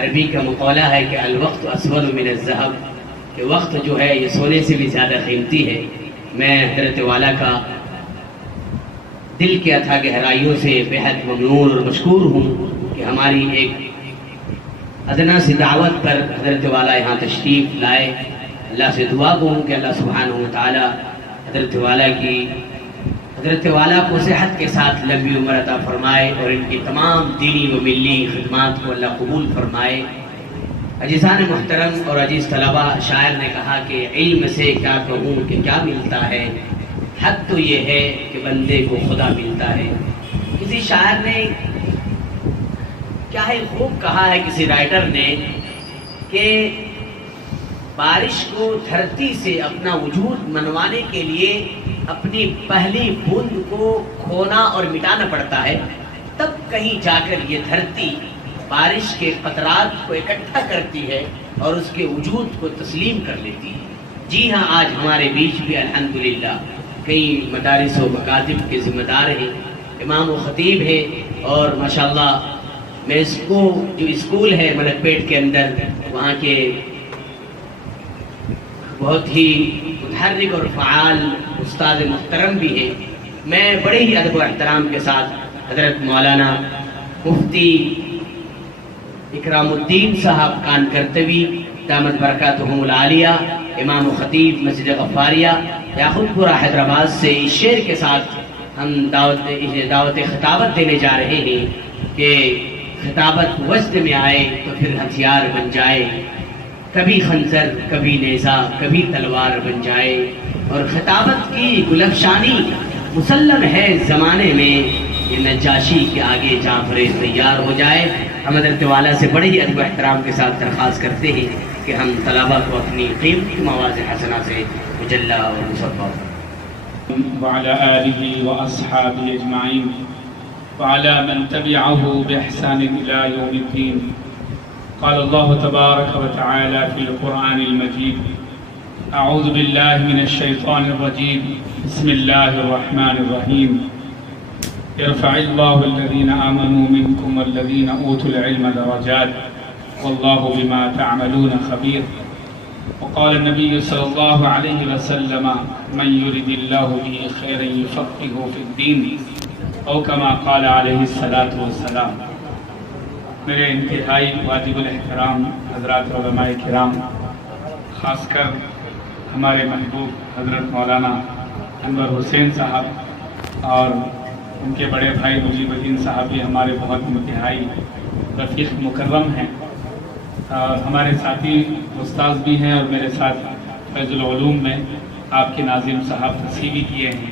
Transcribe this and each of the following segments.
عربی کا مقولہ ہے کہ الوقت اسول من الذهب، کہ وقت جو ہے یہ سونے سے بھی زیادہ قیمتی ہے۔ میں حضرت والا کا دل کے اتھا گہرائیوں سے بےحد ممنون اور مشکور ہوں کہ ہماری ایک ادنا سی دعوت پر حضرت والا یہاں تشریف لائے۔ اللہ سے دعا کروں کہ اللہ سبحانہ و تعالی حضرت والا کو صحت کے ساتھ لمبی عمر عطا فرمائے اور ان کی تمام دینی و ملی خدمات کو اللہ قبول فرمائے۔ عزیزان محترم اور عزیز طلباء، شاعر نے کہا کہ علم سے کیا کہوں کہ کیا ملتا ہے، حد تو یہ ہے کہ بندے کو خدا ملتا ہے۔ کسی شاعر نے کیا ہے خوب کہا ہے، کسی رائٹر نے، کہ بارش کو دھرتی سے اپنا وجود منوانے کے لیے اپنی پہلی بوند کو کھونا اور مٹانا پڑتا ہے، تب کہیں جا کر یہ دھرتی بارش کے قطرات کو اکٹھا کرتی ہے اور اس کے وجود کو تسلیم کر لیتی ہے۔ جی ہاں، آج ہمارے بیچ بھی الحمدللہ کئی مدارس و مکاتب کے ذمہ دار ہیں، امام و خطیب ہیں، اور ماشاءاللہ میں اس کو جو اسکول ہے ملک پیٹ کے اندر، وہاں کے بہت ہی متحرک اور فعال استاد محترم بھی ہیں۔ میں بڑے ہی ادب و احترام کے ساتھ حضرت مولانا مفتی اکرام الدین صاحب کان کرتوی دامت برکاتہم العالیہ، امام و خطیب مسجد غفاریہ یاقوت پورہ حیدرآباد سے اس شعر کے ساتھ ہم دعوت خطابت دینے جا رہے ہیں کہ خطابت وجد میں آئے تو پھر ہتھیار بن جائے، کبھی خنجر کبھی نیزہ کبھی تلوار بن جائے، اور خطابت کی گلفشانی مسلم ہے زمانے میں، یہ نجاشی کے آگے جعفر تیار ہو جائے۔ ہم حضرت والا سے بڑے ہی ادب و احترام کے ساتھ درخواست کرتے ہیں کہ ہم طلباء کو اپنی قیمتی مواز حسنہ سے مجلہ اور مصفہ وعلى آله وأصحابه أجمعين وعلى من تبعه بإحسان إلى يوم الدين۔ قال الله تبارك وتعالى في القرآن المجيد: أعوذ بالله من الشيطان الرجيم، بسم الله الرحمن الرحيم، يرفع الله الذين آمنوا منكم والذين أوتوا العلم درجات والله بما تعملون خبير۔ وقال النبي صلى الله عليه وسلم: من يرد الله به خيرا يفقهه في الدين، او كما قال عليه الصلاة والسلام۔ میرے انتہائی واجب الاحترام حضرات علماء کرام، خاص کر ہمارے محبوب حضرت مولانا انور حسین صاحب اور ان کے بڑے بھائی مجیب الدین صاحب بھی ہمارے بہت انتہائی رفیق مکرم ہیں، اور ہمارے ساتھی استاذ بھی ہیں، اور میرے ساتھ فیض العلوم میں آپ کے ناظم صاحب تصحیح بھی کیے ہیں۔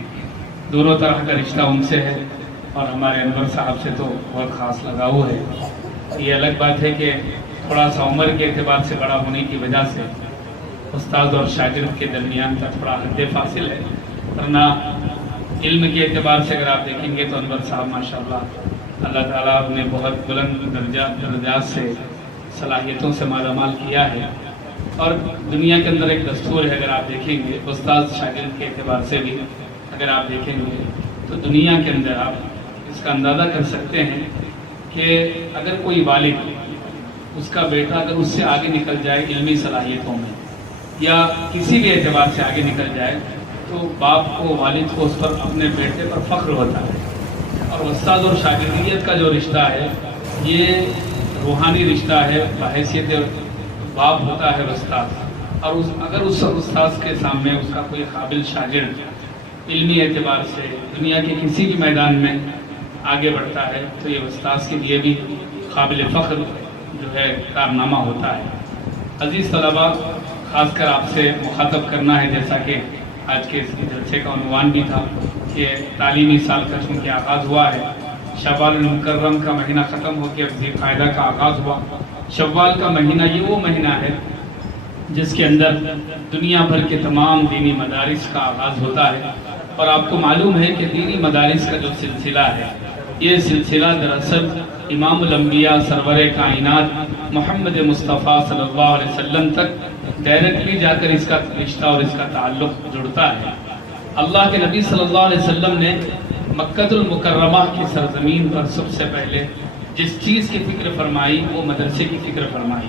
دونوں طرح کا رشتہ ان سے ہے، اور ہمارے انور صاحب سے تو بہت خاص لگاؤ ہے۔ یہ الگ بات ہے کہ تھوڑا سا عمر کے اعتبار سے بڑا ہونے کی وجہ سے استاد اور شاگرد کے درمیان کا تھوڑا حد فاصل ہے، ورنہ علم کے اعتبار سے اگر آپ دیکھیں گے تو انور صاحب ماشاءاللہ اللہ تعالیٰ نے بہت بلند درجات سے صلاحیتوں سے مالا مال کیا ہے، اور دنیا کے اندر ایک دستور ہے، اگر آپ دیکھیں گے استاد شاگرد کے اعتبار سے بھی اگر آپ دیکھیں گے تو دنیا کے اندر آپ اس کا اندازہ کر سکتے ہیں کہ اگر کوئی والد اس کا بیٹا اگر اس سے آگے نکل جائے علمی صلاحیتوں میں یا کسی بھی اعتبار سے آگے نکل جائے تو باپ کو، والد کو اس پر اپنے بیٹے پر فخر ہوتا ہے۔ اور استاد اور شاگردیت کا جو رشتہ ہے یہ روحانی رشتہ ہے، بحیثیت باپ ہوتا ہے استاد، اور اگر اس استاد کے سامنے اس کا کوئی قابل شاگرد علمی اعتبار سے دنیا کے کسی بھی میدان میں آگے بڑھتا ہے تو یہ استاد کے لیے بھی قابل فخر جو ہے کارنامہ ہوتا ہے۔ عزیز طلباء، خاص کر آپ سے مخاطب کرنا ہے، جیسا کہ آج کے اس جلسے کا عنوان بھی تھا کہ تعلیمی سال کا چونکہ آغاز ہوا ہے، شوال المکرم کا مہینہ ختم ہو کے اب ذی القعدہ کا آغاز ہوا۔ شوال کا مہینہ یہ وہ مہینہ ہے جس کے اندر دنیا بھر کے تمام دینی مدارس کا آغاز ہوتا ہے، اور آپ کو معلوم ہے کہ دینی مدارس کا جو سلسلہ ہے یہ سلسلہ دراصل امام الانبیاء سرور کائنات محمد مصطفیٰ صلی اللہ علیہ وسلم تک ڈائریکٹلی جا کر اس کا رشتہ اور اس کا تعلق جڑتا ہے۔ اللہ کے نبی صلی اللہ علیہ وسلم نے مکہ المکرمہ کی سرزمین پر سب سے پہلے جس چیز کی فکر فرمائی وہ مدرسے کی فکر فرمائی.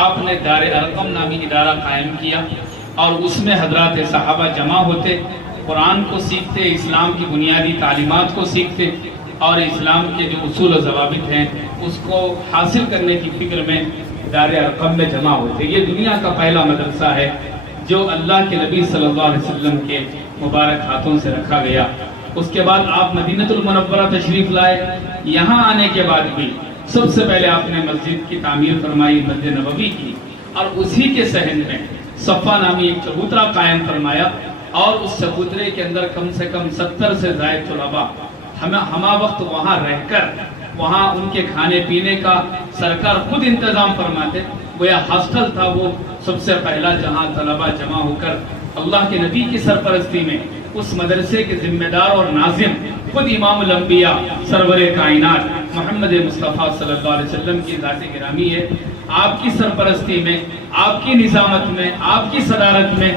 آپ نے دار ارقم نامی ادارہ قائم کیا اور اس میں حضرات صحابہ جمع ہوتے، قرآن کو سیکھتے، اسلام کی بنیادی تعلیمات کو سیکھتے اور اسلام کے جو اصول و ضوابط ہیں اس کو حاصل کرنے کی فکر میں دار ارقم میں جمع ہوتے. یہ دنیا کا پہلا مدرسہ ہے جو اللہ کے نبی صلی اللہ علیہ وسلم کے مبارک ہاتھوں سے رکھا گیا. اس کے بعد آپ مدینہ المنورہ تشریف لائے. یہاں آنے کے بعد بھی سب سے پہلے آپ نے مسجد کی تعمیر فرمائی، مسجد نبوی کی، اور اسی کے صحن میں صفا نامی ایک چبوترا قائم فرمایا اور اس چبوترے کے اندر کم سے کم 70 سے زائد طلباء ہمہ وقت وہاں رہ کر وہاں ان کے کھانے پینے کا سرکار خود انتظام فرماتے. گویا ہاسٹل تھا وہ سب سے پہلا جہاں طلباء جمع ہو کر اللہ کے نبی کی سرپرستی میں اس مدرسے کے ذمہ دار اور ناظم خود امام الانبیاء سرور کائنات محمد مصطفیٰ صلی اللہ علیہ وسلم کی ذات گرامی ہے. آپ کی سرپرستی میں، آپ کی نظامت میں، آپ کی صدارت میں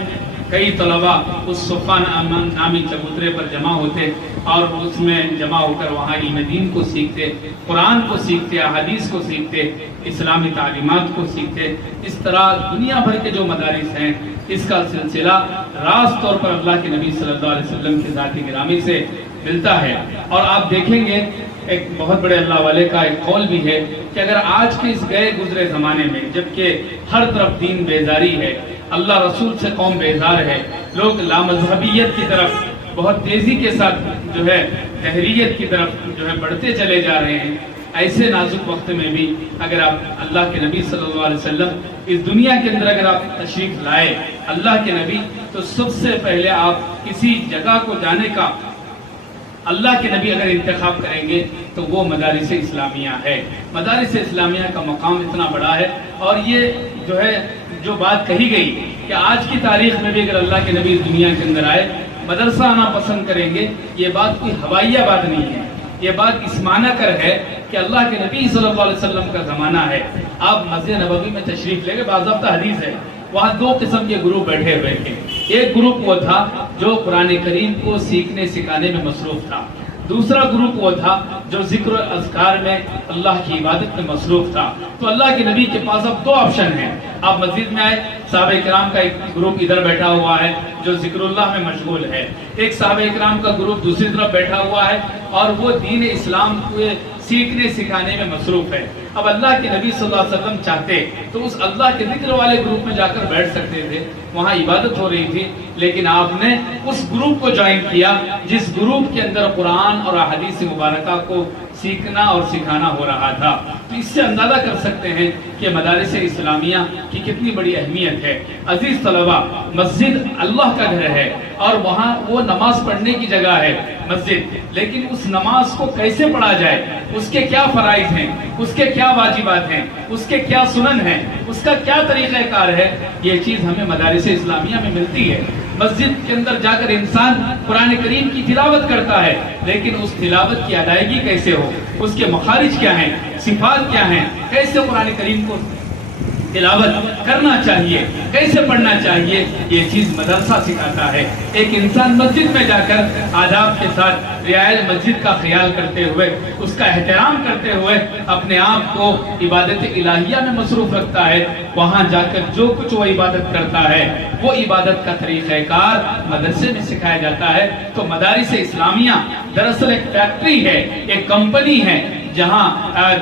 کئی طلباء اس صفا نامی چبوترے پر جمع ہوتے اور اس میں جمع ہو کر وہاں علم دین کو سیکھتے، قرآن کو سیکھتے، احادیث کو سیکھتے، اسلامی تعلیمات کو سیکھتے. اس طرح دنیا بھر کے جو مدارس ہیں اس کا سلسلہ راست طور پر اللہ کے نبی صلی اللہ علیہ وسلم کی ذات گرامی سے ملتا ہے. اور آپ دیکھیں گے ایک بہت بڑے اللہ والے کا ایک قول بھی ہے کہ اگر آج کے اس گئے گزرے زمانے میں جبکہ ہر طرف دین بیزاری ہے، اللہ رسول سے قوم بیزار ہے، لوگ لامذہبیت کی طرف بہت تیزی کے ساتھ جو ہے تحریت کی طرف جو ہے بڑھتے چلے جا رہے ہیں، ایسے نازک وقت میں بھی اگر آپ اللہ کے نبی صلی اللہ علیہ وسلم اس دنیا کے اندر اگر آپ تشریف لائے اللہ کے نبی، تو سب سے پہلے آپ کسی جگہ کو جانے کا اللہ کے نبی اگر انتخاب کریں گے تو وہ مدارس اسلامیہ ہے. مدارس اسلامیہ کا مقام اتنا بڑا ہے اور یہ جو ہے جو بات کہی گئی کہ آج کی تاریخ میں بھی اگر اللہ کے نبی اس دنیا کے اندر آئے مدرسہ آنا پسند کریں گے، یہ بات کوئی ہوائیہ بات نہیں ہے. یہ بات اس معنی کر ہے کہ اللہ کے نبی صلی اللہ علیہ وسلم کا زمانہ ہے. آپ مسجد نبوی میں تشریف لے گئے، باضابطہ حدیث ہے وہاں دو قسم کے گروپ بیٹھے ہوئے تھے. ایک گروپ وہ تھا جو قرآن کریم کو سیکھنے سکھانے میں مصروف تھا، دوسرا گروپ وہ تھا جو ذکر و اذکار میں اللہ کی عبادت میں مصروف تھا. تو اللہ کے نبی کے پاس اب دو آپشن ہیں. آپ مسجد میں آئے، صحابہ کرام کا ایک گروپ ادھر بیٹھا ہوا ہے جو ذکر اللہ میں مشغول ہے، ایک صحابہ کرام کا گروپ دوسری طرف بیٹھا ہوا ہے اور وہ دین اسلام کو سیکھنے سکھانے میں مصروف ہے. اب اللہ کے نبی صلی اللہ علیہ وسلم چاہتے تو اس اللہ کے ذکر والے گروپ میں جا کر بیٹھ سکتے تھے، وہاں عبادت ہو رہی تھی، لیکن آپ نے اس گروپ کو جوائن کیا جس گروپ کے اندر قرآن اور احادیث مبارکہ کو سیکھنا اور سکھانا ہو رہا تھا. تو اس سے اندازہ کر سکتے ہیں کہ مدارس اسلامیہ کی کتنی بڑی اہمیت ہے. عزیز طلبہ، مسجد اللہ کا گھر ہے اور وہاں وہ نماز پڑھنے کی جگہ ہے مسجد، لیکن اس نماز کو کیسے پڑھا جائے، اس کے کیا فرائض ہیں، اس کے کیا واجبات ہیں، اس کے کیا سنن ہیں، اس کا کیا طریقہ کار ہے، یہ چیز ہمیں مدارس اسلامیہ میں ملتی ہے. مسجد کے اندر جا کر انسان قرآن کریم کی تلاوت کرتا ہے، لیکن اس تلاوت کی ادائیگی کیسے ہو، اس کے مخارج کیا ہیں، صفات کیا ہیں، کیسے قرآن کریم کو تلاوت کرنا چاہیے، کیسے پڑھنا چاہیے، یہ چیز مدرسہ سکھاتا ہے. ایک انسان مسجد میں جا کر آداب کے ساتھ رعایت مسجد کا خیال کرتے ہوئے، اس کا احترام کرتے ہوئے اپنے آپ کو عبادت الہیہ میں مصروف رکھتا ہے. وہاں جا کر جو کچھ وہ عبادت کرتا ہے وہ عبادت کا طریقہ کار مدرسے میں سکھایا جاتا ہے. تو مدارس اسلامیہ دراصل ایک فیکٹری ہے، ایک کمپنی ہے جہاں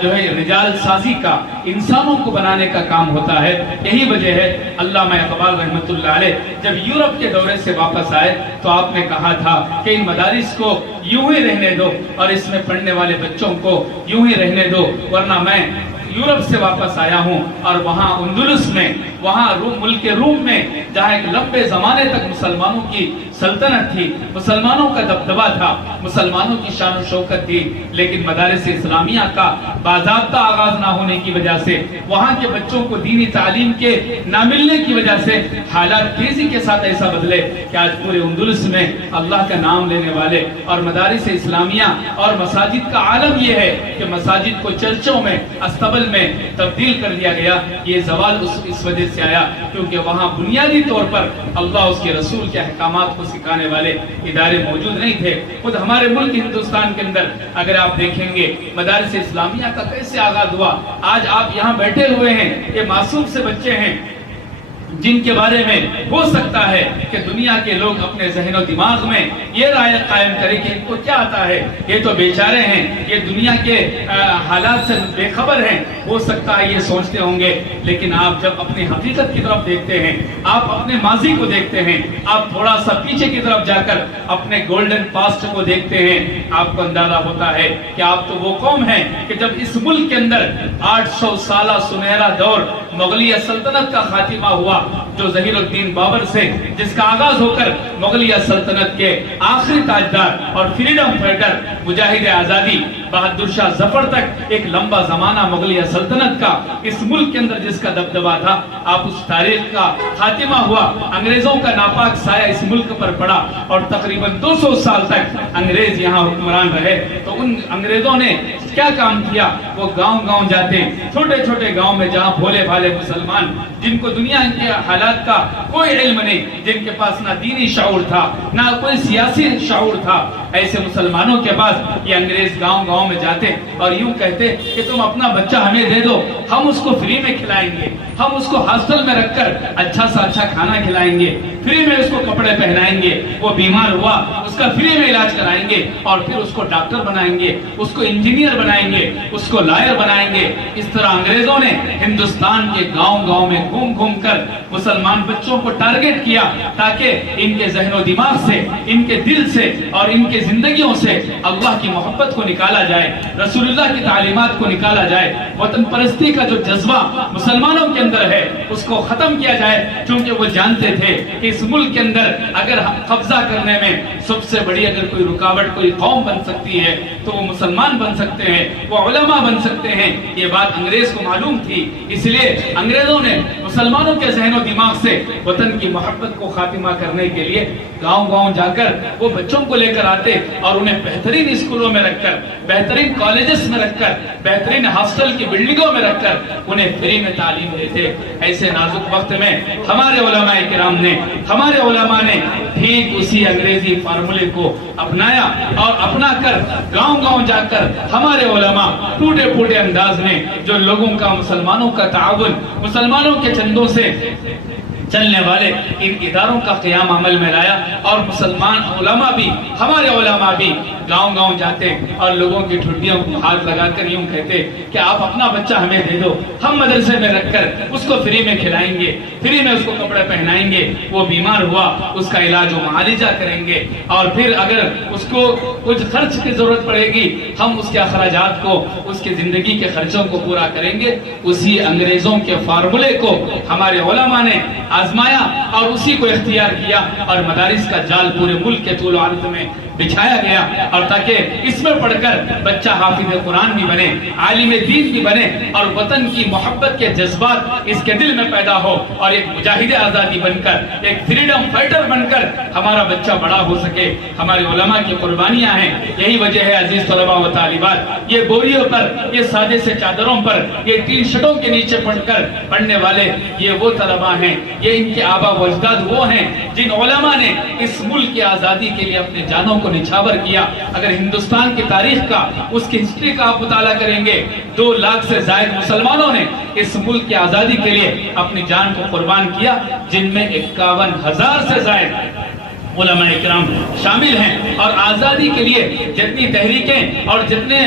جو ہے رجال سازی کا، انسانوں کو بنانے کا کام ہوتا ہے. یہی وجہ ہے علامہ اقبال رحمۃ اللہ علیہ جب یورپ کے دورے سے واپس آئے تو آپ نے کہا تھا کہ ان مدارس کو یوں ہی رہنے دو اور اس میں پڑھنے والے بچوں کو یوں ہی رہنے دو، ورنہ میں یورپ سے واپس آیا ہوں اور وہاں اندلس میں، وہاں ملک روم میں جہاں ایک لمبے زمانے تک مسلمانوں کی سلطنت تھی، مسلمانوں کا دبدبہ تھا، مسلمانوں کی شان و شوکت تھی، لیکن مدارس اسلامیہ کا باضابطہ آغاز نہ ہونے کی وجہ سے، وہاں کے بچوں کو دینی تعلیم کے نہ ملنے کی وجہ سے حالات تیزی کے ساتھ ایسا بدلے کہ آج پورے اندلس میں اللہ کا نام لینے والے اور مدارس اسلامیہ اور مساجد کا عالم یہ ہے کہ مساجد کو چرچوں میں، استبل بابل میں تبدیل کر دیا گیا. یہ زوال اس وجہ سے آیا کیونکہ وہاں بنیادی طور پر اللہ اس کے رسول کے احکامات کو سکھانے والے ادارے موجود نہیں تھے. خود ہمارے ملک ہندوستان کے اندر اگر آپ دیکھیں گے مدارس اسلامیہ کا کیسے آغاز ہوا. آج آپ یہاں بیٹھے ہوئے ہیں, یہ معصوم سے بچے ہیں جن کے بارے میں ہو سکتا ہے کہ دنیا کے لوگ اپنے ذہن و دماغ میں یہ رائے قائم کریں کہ ان کو کیا آتا ہے, یہ تو بیچارے ہیں, یہ دنیا کے حالات سے بے خبر ہیں. ہو سکتا ہے یہ سوچتے ہوں گے, لیکن آپ جب اپنی حقیقت کی طرف دیکھتے ہیں, آپ اپنے ماضی کو دیکھتے ہیں, آپ تھوڑا سا پیچھے کی طرف جا کر اپنے گولڈن پاسٹ کو دیکھتے ہیں, آپ کو اندازہ ہوتا ہے کہ آپ تو وہ قوم ہیں کہ جب اس ملک کے اندر 800 سالہ سنہرا دور مغلیہ سلطنت کا خاتمہ ہوا, جو ظہیر الدین بابر سے جس کا آغاز ہو کر مغلیہ سلطنت کے آخری تاجدار اور فریڈم فائٹر مجاہد آزادی بہادر شاہ ظفر تک ایک لمبا زمانہ مغلیہ سلطنت کا اس ملک کے اندر جس کا دبدبہ تھا, آپ اس تاریخ کا خاتمہ ہوا, انگریزوں کا ناپاک سایہ اس ملک پر پڑا اور تقریباً 200 سال تک انگریز یہاں حکمران رہے. تو ان انگریزوں نے کیا کام کیا, وہ گاؤں گاؤں جاتے, چھوٹے چھوٹے گاؤں میں جہاں بھولے بھالے مسلمان جن کو دنیا کے حالات کا کوئی علم نہیں, جن کے پاس نہ دینی شعور تھا نہ کوئی سیاسی شعور تھا, ایسے مسلمانوں کے پاس یہ انگریز گاؤں گاؤں میں جاتے اور یوں کہتے کہ تم اپنا بچہ ہمیں دے دو, ہم اس کو فری میں کھلائیں گے, ہم اس کو ہاسٹل میں رکھ کر اچھا سا اچھا کھانا کھلائیں گے, فری میں اس کو کپڑے پہنائیں گے, وہ بیمار ہوا اس کا فری میں علاج کرائیں گے, اور پھر اس کو ڈاکٹر بنائیں گے, اس کو انجینئر بنائیں گے, اس کو لائر بنائیں گے. اس طرح انگریزوں نے ہندوستان کے گاؤں گاؤں میں گھوم گھوم کر مسلمان بچوں کو ٹارگٹ کیا تاکہ ان کے ذہن و دماغ سے, ان کے دل سے اور ان کے زندگیوں سے اللہ کی محبت کو نکالا جائے, رسول اللہ کی تعلیمات کو نکالا جائے, وطن پرستی کا جو جذبہ مسلمانوں کے اندر ہے اس کو ختم کیا جائے. چونکہ وہ جانتے تھے کہ اس ملک کے اندر اگر قبضہ کرنے میں سب سے بڑی اگر کوئی رکاوٹ کوئی قوم بن سکتی ہے تو وہ مسلمان بن سکتے ہیں, وہ علماء بن سکتے ہیں. یہ بات انگریز کو معلوم تھی, اس لیے انگریزوں نے مسلمانوں کے ذہن و دماغ سے وطن کی محبت کو خاتمہ کرنے کے لیے گاؤں گاؤں جا کر وہ بچوں کو لے کر آتے اور انہیں بہترین اسکولوں میں رکھ کر, بہترین کالجز میں رکھ کر, بہترین ہاسٹل کی بلڈنگوں میں رکھ کر انہیں فری میں تعلیم دیتے. ایسے نازک وقت میں ہمارے علماء کرام نے, ہمارے علماء نے ٹھیک اسی انگریزی فارمولے کو اپنایا اور اپنا کر گاؤں گاؤں جا کر ہمارے علماء ٹوٹے پھوٹے انداز میں جو لوگوں کا, مسلمانوں کا تعاون, مسلمانوں کے چندوں سے چلنے والے ان اداروں کا قیام عمل میں لایا. اور مسلمان علماء بھی, ہمارے علماء بھی گاؤں گاؤں جاتے اور لوگوں کی ٹھڈیوں کو ہاتھ لگا کر یوں کہتے کہ آپ اپنا بچہ ہمیں دے دو, ہم مدرسے میں رکھ کر اس کو فری میں کھلائیں گے, فری میں اس کو کپڑے پہنائیں گے, وہ بیمار ہوا اس کا علاج و معالجہ کریں گے, اور پھر اگر اس کو کچھ خرچ کی ضرورت پڑے گی ہم اس کے اخراجات کو, اس کی زندگی کے خرچوں کو پورا کریں گے. اسی انگریزوں کے فارمولے کو ہمارے علماء نے آزمایا اور اسی کو اختیار کیا اور مدارس کا جال پورے ملک کے طول و عرض میں بچھایا گیا, اور تاکہ اس میں پڑھ کر بچہ حافظ قرآن بھی بنے, عالم دین بھی بنے, اور وطن کی محبت کے جذبات اس کے دل میں پیدا ہو, اور ایک مجاہد آزادی بن کر, ایک فریڈم فائٹر بن کر ہمارا بچہ بڑا ہو سکے. ہمارے علماء کی قربانیاں ہیں. یہی وجہ ہے عزیز طلباء و طالبات, یہ بوریوں پر, یہ سادے سے چادروں پر, یہ ٹین شٹوں کے نیچے پڑھ کر پڑھنے والے یہ وہ طلباء ہیں, یہ ان کے آبا و اجداد وہ ہیں جن علماء نے اس ملک کی آزادی کے لیے اپنے جانوں کو نچھاور کیا. اگر ہندوستان کی تاریخ کا, اس کی ہسٹری کا آپ مطالعہ کریں گے, 2 لاکھ سے زائد مسلمانوں نے اس ملک کی آزادی کے لیے اپنی جان کو قربان کیا, جن میں 51,000 سے زائد علماء کرام شامل ہیں. اور آزادی کے لیے جتنی تحریکیں اور جتنے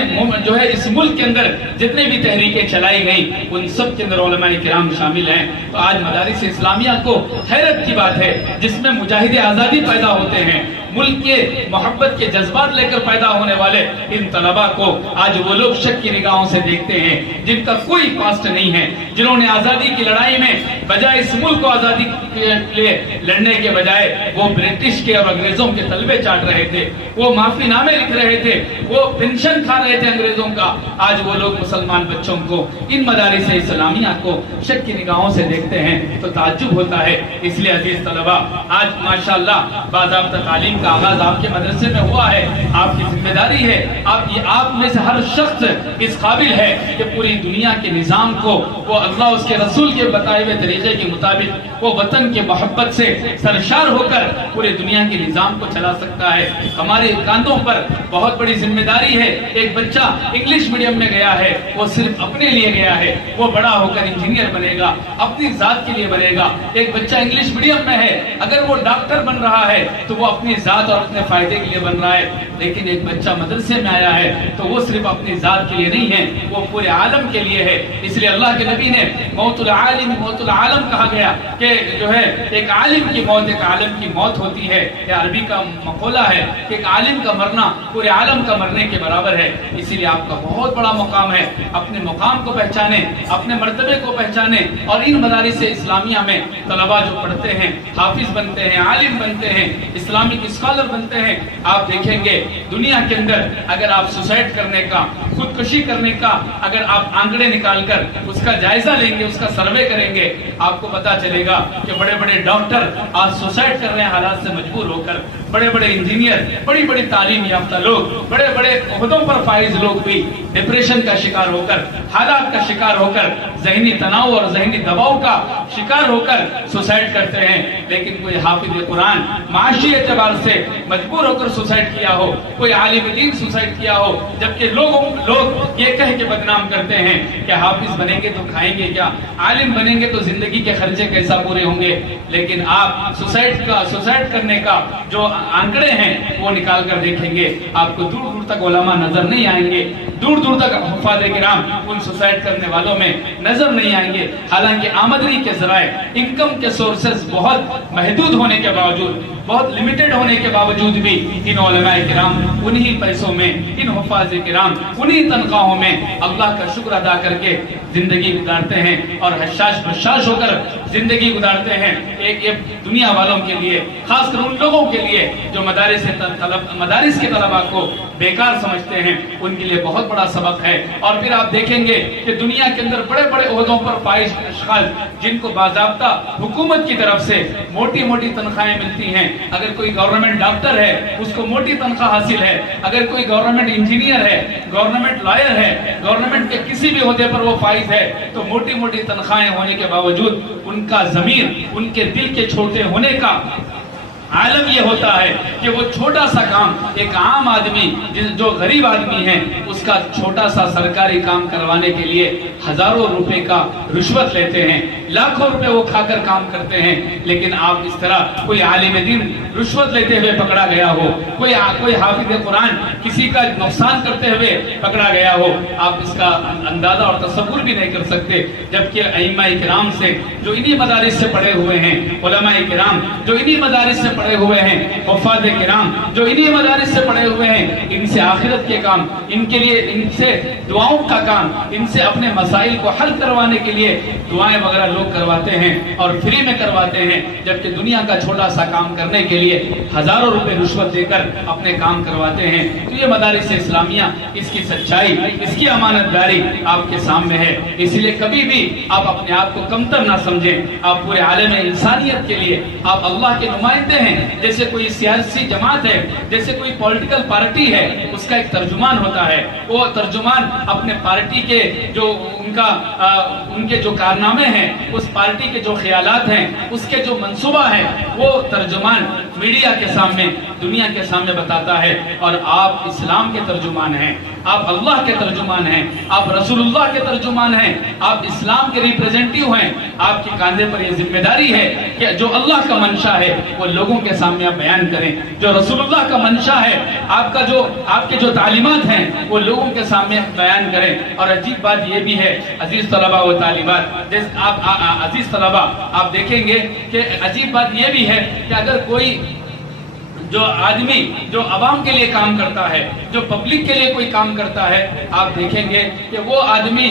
جو ہے اس ملک کے اندر جتنے بھی تحریکیں چلائی گئیں ان سب کے اندر علماء کرام شامل ہیں. تو آج مدارس اسلامیہ کو حیرت کی بات ہے, جس میں مجاہد آزادی پیدا ہوتے ہیں, ملک کے محبت کے جذبات لے کر پیدا ہونے والے ان طلباء کو آج وہ لوگ شک کی نگاہوں سے دیکھتے ہیں جن کا کوئی پاسٹ نہیں ہے, جنہوں نے آزادی کی لڑائی میں بجائے اس ملک کو آزادی کے لیے لڑنے کے بجائے وہ برٹش کے اور انگریزوں کے تلبے چاٹ رہے تھے, وہ معافی نامے لکھ رہے تھے, وہ پینشن کھا رہے تھے انگریزوں کا. آج وہ لوگ مسلمان بچوں کو, ان مدارس اسلامیہ کو شک کی نگاہوں سے دیکھتے ہیں تو تعجب ہوتا ہے. اس لیے عزیز طلباء, آج ماشاءاللہ باضابطہ تعلیم کا کا آغاز آپ کے مدرسے میں ہوا ہے، آپ کی ذمہ داری ہے، آپ میں سے ہر شخص اس قابل ہے کہ پوری دنیا کے نظام کو وہ اللہ اس کے رسول کے بتائے ہوئے طریقے کے مطابق وہ وطن کے محبت سے سرشار ہو کر پورے دنیا کے نظام کو چلا سکتا ہے۔ ہمارے کاندھوں پر بہت بڑی ذمہ داری ہے۔ ایک بچہ انگلش میڈیم میں گیا ہے، وہ صرف اپنے لیے گیا ہے، وہ بڑا ہو کر انجینئر بنے گا، اپنی ذات کے لیے بنے گا۔ ایک بچہ انگلش میڈیم میں ہے، اگر وہ ڈاکٹر بن رہا ہے تو وہ اپنی ذات اور اپنے فائدے کے لیے بن رہا ہے، لیکن ایک بچہ مدرسے میں آیا ہے تو وہ صرف اپنی ذات کے لیے نہیں ہے، وہ پورے عالم کے لیے ہے۔ اس لیے اللہ کے نبی نے موت العالم موت العالم کہا گیا کہ جو ہے ایک عالم کی موت ایک عالم کی موت ہوتی ہے۔ یہ عربی کا مقولہ ہے کہ ایک عالم کا مرنا پورے عالم کا مرنے کے برابر ہے۔ اسی لیے آپ کا بہت بڑا مقام ہے، اپنے مقام کو پہچانے، اپنے مرتبے کو پہچانے، اور ان مدارس اسلامیہ میں طلباء جو پڑھتے ہیں، حافظ بنتے ہیں، عالم بنتے ہیں، اسلامک اسکالر بنتے ہیں، آپ دیکھیں گے دنیا کے اندر اگر آپ سوسائڈ کرنے کا، خودکشی کرنے کا اگر آپ آنکڑے نکال کر اس کا جائزہ لیں گے، اس کا سروے کریں گے، آپ کو پتا چلے گا کہ بڑے بڑے ڈاکٹر آج سوسائڈ کر رہے ہیں حالات سے مجبور ہو کر، بڑے بڑے انجینئر، بڑی بڑی تعلیم یافتہ لوگ، بڑے بڑے عہدوں پر فائز لوگ بھی ڈپریشن کا شکار ہو کر، حالات کا شکار ہو کر، ذہنی تناؤ اور ذہنی دباؤ کا شکار ہو کر سوسائڈ کرتے ہیں۔ لیکن کوئی حافظ قرآن معاشی اعتبار سے مجبور ہو کر سوسائڈ کیا ہو، کوئی عالم دین سوسائڈ کیا ہو، جبکہ لوگ یہ کہہ کے بدنام کرتے ہیں کہ حافظ بنیں گے تو کھائیں گے کیا، عالم بنیں گے تو زندگی کے خرچے کیسا پورے ہوں گے۔ لیکن آپ سوسائڈ کرنے کا جو آنکڑے ہیں وہ نکال کر دیکھیں گے، آپ کو دور دور تک علماء نظر نہیں آئیں گے، دور دور تک حفاظ کرام ان سوسائڈ کرنے والوں میں نظر نہیں آئیں گے۔ حالانکہ آمدنی کے ذرائع، انکم کے سورسز بہت محدود ہونے کے باوجود، بہت لمیٹڈ ہونے کے باوجود بھی ان علماء کرام انہی پیسوں میں، ان حفاظ کرام انہی تنخواہوں میں اللہ کا شکر ادا کر کے زندگی گزارتے ہیں اور حشاش بشاش ہو کر زندگی گزارتے ہیں۔ ایک دنیا والوں کے لیے، خاص کر ان لوگوں کے لیے جو مدارس کے طلباء کو بیکار سمجھتے ہیں، ان کے لیے بہت بڑا سبق ہے۔ اور پھر آپ دیکھیں گے کہ دنیا کے اندر بڑے بڑے عہدوں پر فائز اشخاص جن کو باضابطہ حکومت کی طرف سے موٹی موٹی تنخواہیں ملتی ہیں، اگر کوئی گورنمنٹ ڈاکٹر ہے اس کو موٹی تنخواہ حاصل ہے، اگر کوئی گورنمنٹ انجینئر ہے، گورنمنٹ لائر ہے، گورنمنٹ کے کسی بھی عہدے پر وہ فائز ہے، تو موٹی موٹی تنخواہیں ہونے کے باوجود ان کا ضمیر، ان کے دل کے چھوٹے ہونے کا عالم یہ ہوتا ہے کہ وہ چھوٹا سا کام، ایک عام آدمی جو غریب آدمی ہے، اس کا چھوٹا سا سرکاری کام کروانے کے لیے ہزاروں روپے کا رشوت لیتے ہیں، لاکھوں روپے وہ کھا کر کام کرتے ہیں۔ لیکن آپ اس طرح کوئی عالم دین رشوت لیتے ہوئے پکڑا گیا ہو، کوئی حافظ قرآن کسی کا نقصان کرتے ہوئے پکڑا گیا ہو، آپ اس کا اندازہ اور تصور بھی نہیں کر سکتے۔ جبکہ ائمہ کرام سے جو انہی مدارس سے پڑھے ہوئے ہیں، علماء کرام جو انہی مدارس سے پڑھے ہوئے ہیں، حفاظ کرام جو انہی مدارس سے پڑھے ہوئے ہیں، ان سے آخرت کے کام، ان کے لیے ان سے دعاؤں کا کام، ان سے اپنے مسائل کو حل کروانے کے لیے دعائیں وغیرہ لوگ کرواتے ہیں اور فری میں کرواتے ہیں، جبکہ دنیا کا چھوٹا سا کام کرنے کے لیے ہزاروں روپے رشوت دے کر اپنے کام کرواتے ہیں۔ تو یہ مدارس اسلامیہ، اس کی سچائی، اس کی امانت داری آپ کے سامنے ہے۔ اس لیے کبھی بھی آپ اپنے آپ کو کمتر نہ سمجھیں، آپ پورے عالم انسانیت کے لیے آپ اللہ کے نمائندے ہیں۔ جیسے کوئی سیاسی جماعت ہے، جیسے کوئی پولیٹیکل پارٹی ہے، اس کا ایک ترجمان ہوتا ہے، وہ ترجمان اپنے پارٹی کے جو ان کے جو کارنامے ہیں، اس پارٹی کے جو خیالات ہیں، اس کے جو منصوبہ ہیں، وہ ترجمان میڈیا کے سامنے، دنیا کے سامنے بتاتا ہے۔ اور آپ اسلام کے ترجمان ہیں، آپ اللہ کے ترجمان ہیں، آپ رسول اللہ کے ترجمان ہیں، آپ اسلام کے ریپریزنٹیو ہیں۔ آپ کے کاندھے پر یہ ذمہ داری ہے کہ جو اللہ کا منشا ہے وہ لوگوں کے سامنے آپ بیان کریں، جو رسول اللہ کا منشا ہے، آپ کے جو تعلیمات ہیں وہ لوگوں کے سامنے بیان کریں۔ اور عجیب بات یہ بھی ہے عزیز طلباء و طالبات، عزیز طلباء آپ دیکھیں گے کہ عجیب بات یہ بھی ہے کہ اگر کوئی جو آدمی جو عوام کے لیے کام کرتا ہے، جو پبلک کے لیے کوئی کام کرتا ہے، آپ دیکھیں گے کہ وہ آدمی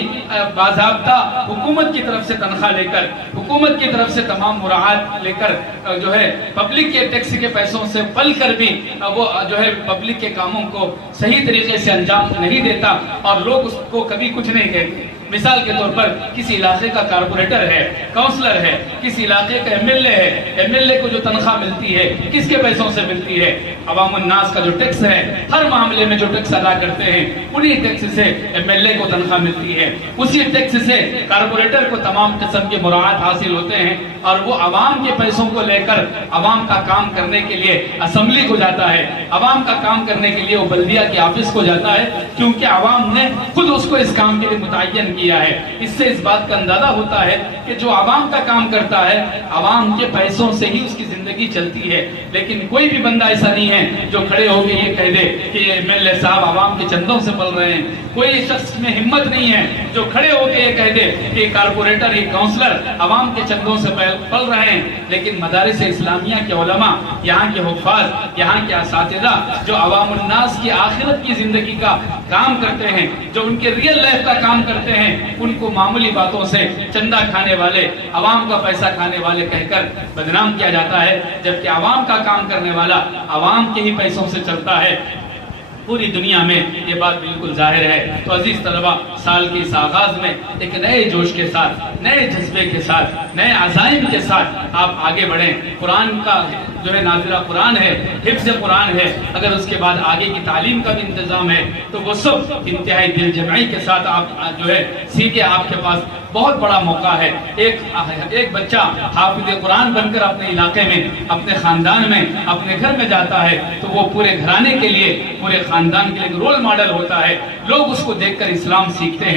باضابطہ حکومت کی طرف سے تنخواہ لے کر، حکومت کی طرف سے تمام مراعات لے کر جو ہے پبلک کے ٹیکس کے پیسوں سے پل کر بھی وہ جو ہے پبلک کے کاموں کو صحیح طریقے سے انجام نہیں دیتا، اور لوگ اس کو کبھی کچھ نہیں کہتے۔ مثال کے طور پر کسی علاقے کا کارپوریٹر ہے، کاؤنسلر ہے، کسی علاقے کا ایم ایل اے ہے، ایم ایل اے کو جو تنخواہ ملتی ہے کس کے پیسوں سے ملتی ہے؟ عوام الناس کا جو ٹیکس ہے، ہر معاملے میں جو ٹیکس ادا کرتے ہیں انہی ٹیکس سے ایم ایل اے کو تنخواہ ملتی ہے، اسی ٹیکس سے کارپوریٹر کو تمام قسم کے مراعات حاصل ہوتے ہیں، اور وہ عوام کے پیسوں کو لے کر عوام کا کام کرنے کے لیے اسمبلی کو جاتا ہے، عوام کا کام کرنے کے لیے وہ بلدیہ کے آفس کو جاتا ہے، کیونکہ عوام نے خود اس کو اس کام کے لیے متعین کیا ہے۔ اس سے اس بات کا اندازہ ہوتا ہے کہ جو عوام کا کام کرتا ہے عوام کے پیسوں سے ہی اس کی زندگی چلتی ہے۔ لیکن کوئی بھی بندہ ایسا نہیں ہے جو کھڑے ہو کے یہ کہہ دے کہ یہ ایم ایل اے صاحب عوام کے چندوں سے پل رہے ہیں، کوئی شخص میں ہمت نہیں ہے جو کھڑے ہو کے یہ کہہ دے کہ یہ کارپوریٹر، یہ کاؤنسلر عوام کے چندوں سے پل رہے ہیں۔ لیکن مدارس اسلامیہ کے علماء، یہاں کے حفاظ، یہاں کے اساتذہ جو عوام الناس کی آخرت کی زندگی کا کام کرتے ہیں، جو ان کے ریئل لائف کا کام کرتے ہیں، ان کو معمولی باتوں سے چندہ کھانے والے، عوام کا پیسہ کھانے والے کہہ کر بدنام کیا جاتا ہے، جبکہ عوام کا کام کرنے والا عوام کے ہی پیسوں سے چلتا ہے۔ پوری دنیا میں یہ بات بالکل ظاہر ہے۔ تو عزیز طلبہ، سال کے اس آغاز میں ایک نئے جوش کے ساتھ، نئے جذبے کے ساتھ، نئے عزائم کے ساتھ آپ آگے بڑھیں۔ قرآن کا جو ہے نازلہ قرآن ہے، حفظ قرآن ہے، اگر اس کے بعد آگے کی تعلیم کا بھی انتظام ہے تو وہ سب انتہائی دل جمعی کے ساتھ آپ جو ہے سیکھیں۔ آپ کے پاس بہت بڑا موقع ہے۔ ایک بچہ حافظ قرآن بن کر اپنے علاقے میں، اپنے خاندان میں، اپنے گھر میں جاتا ہے تو وہ پورے گھرانے کے لیے، پورے خاندان کے لیے ایک رول ماڈل ہوتا ہے۔ لوگ اس کو دیکھ کر اسلام سیکھتے ہیں۔